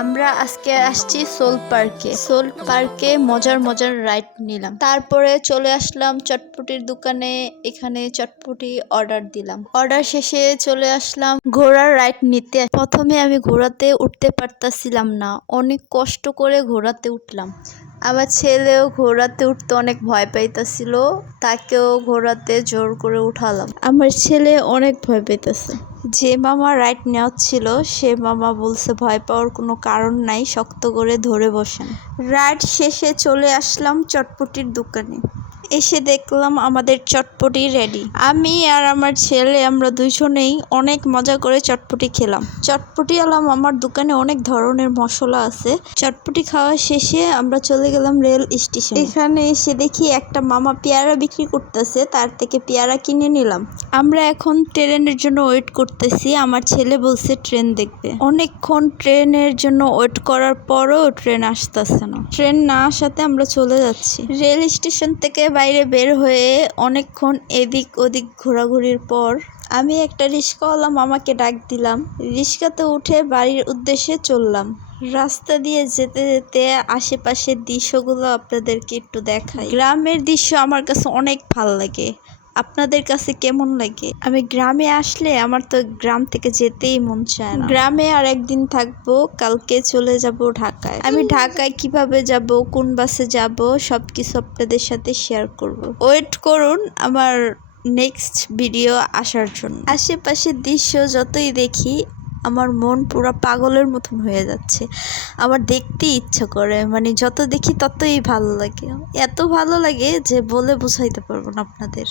আমরা আজকে আসছি সোল পার্কে। সোল পার্কে মজার মজার রাইড নিলাম। তারপরে চলে আসলাম চটপটির দোকানে। এখানে চটপটি অর্ডার দিলাম। অর্ডার শেষে চলে আসলাম ঘোড়ার রাইড নিতে। প্রথমে আমি ঘোড়াতে উঠতে পারতাছিলাম না। অনেক কষ্ট করে ঘোড়াতে উঠলাম। আমার ছেলেও ঘোড়াতে উঠতে অনেক ভয় পাইতাছিল, তাকেও ঘোড়াতে জোর করে উঠালাম। আমার ছেলে অনেক ভয় পাইতেছে। যে মামা রাইট ছিল, সে মামা বলছে ভয় পাওয়ার কোনো কারণ নাই, শক্ত করে ধরে বসেন। রাইড শেষে চলে আসলাম চটপটির দোকানে। এসে দেখলাম আমাদের চটপটি রেডি আমি আর আমার ছেলে আমরা দুইজনেই অনেক মজা করে চটপটি খেলাম। চটপটি আলাম আমার দোকানে অনেক ধরনের মশলা আছে। চটপটি খাওয়া শেষে আমরা চলে গেলাম রেল স্টেশন। এখানে এসে দেখি একটা মামা পেয়ারা বিক্রি করতেছে, তার থেকে পেয়ারা কিনে নিলাম। আমরা এখন ট্রেনের জন্য ওয়েট করতেছি, আমার ছেলে বলছে ট্রেন দেখবে। অনেকক্ষণ ট্রেনের জন্য ওয়েট করার পরও ট্রেন আসতেছে না। ট্রেন না আসাতে আমরা চলে যাচ্ছি। রেল স্টেশন থেকে বাইরে বের হয়ে অনেকক্ষণ এদিক ওদিক ঘোরাঘুরির পর আমি একটা রিক্সাওয়ালা মামাকে ডাক দিলাম। রিক্সাতে উঠে বাড়ির উদ্দেশ্যে চললাম। রাস্তা দিয়ে যেতে যেতে আশেপাশের দৃশ্যগুলো আপনাদেরকে একটু দেখাই। গ্রামের দৃশ্য আমার কাছে অনেক ভালো লাগে। আপনাদের কাছে কেমন লাগে? আমি গ্রামে আসলে আমার তো গ্রাম থেকে যেতেই মন চায় না। গ্রামে আর একদিন থাকব কালকে চলে যাব ঢাকায়। আমি ঢাকায় কীভাবে যাব কোন বাসে যাব সব কিছু আপনাদের সাথে শেয়ার করব। ওয়েট করুন আমার নেক্সট ভিডিও আসার জন্য। আশেপাশের দৃশ্য যতই দেখি আমার মন পুরো পাগলের মতন হয়ে যাচ্ছে। আমার দেখতে ইচ্ছা করে মানে যত দেখি ততই ভালো লাগে। এত ভালো লাগে যে বলে বোঝাইতে পারব না আপনাদের।